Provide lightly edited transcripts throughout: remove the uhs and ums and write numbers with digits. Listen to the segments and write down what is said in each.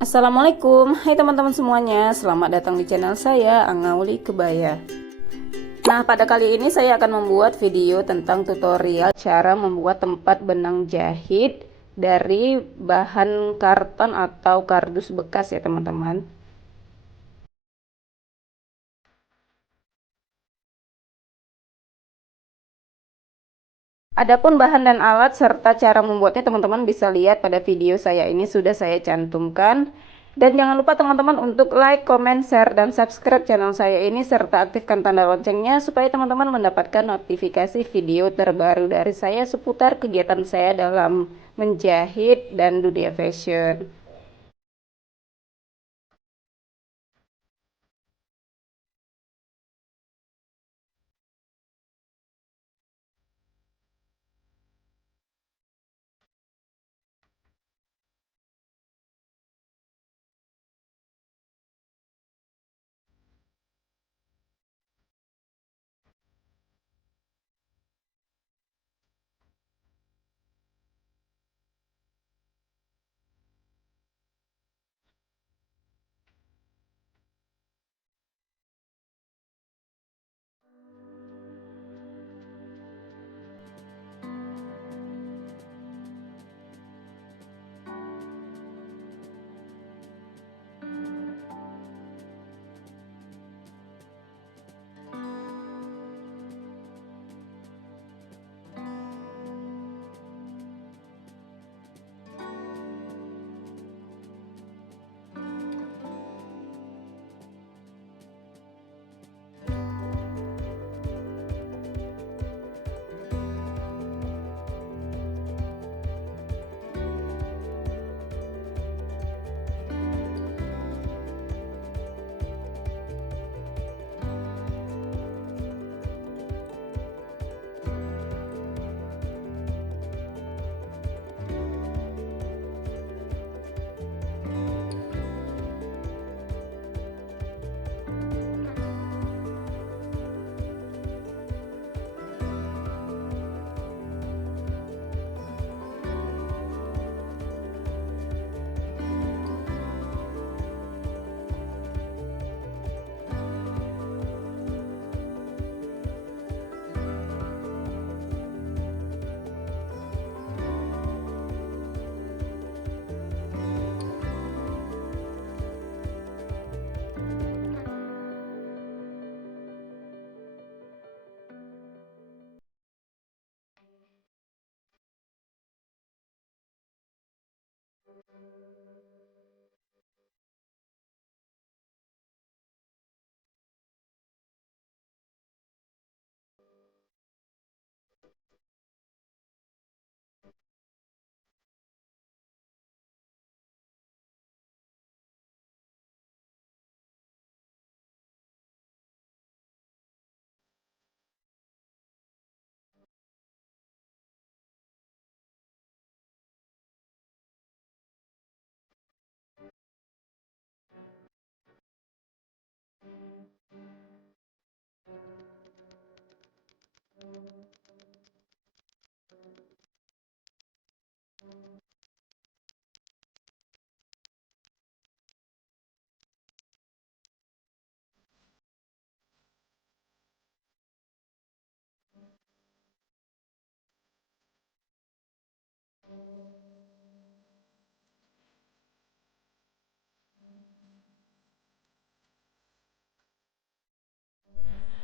Assalamualaikum, hai teman-teman semuanya, selamat datang di channel saya, Angauli Kebaya. Nah, pada kali ini saya akan membuat video tentang tutorial cara membuat tempat benang jahit dari bahan karton atau kardus bekas ya teman-teman. Adapun bahan dan alat serta cara membuatnya teman-teman bisa lihat pada video saya ini sudah saya cantumkan. Dan jangan lupa teman-teman untuk like, comment, share, dan subscribe channel saya ini serta aktifkan tanda loncengnya supaya teman-teman mendapatkan notifikasi video terbaru dari saya seputar kegiatan saya dalam menjahit dan dunia fashion.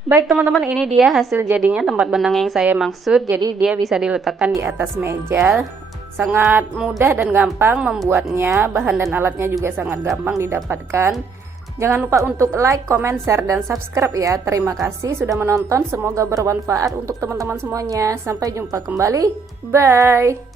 Baik teman-teman, ini dia hasil jadinya tempat benang yang saya maksud. Jadi dia bisa diletakkan di atas meja. Sangat mudah dan gampang membuatnya. Bahan dan alatnya juga sangat gampang didapatkan. Jangan lupa untuk like, comment, share, dan subscribe ya. Terima kasih sudah menonton. Semoga bermanfaat untuk teman-teman semuanya. Sampai jumpa kembali. Bye.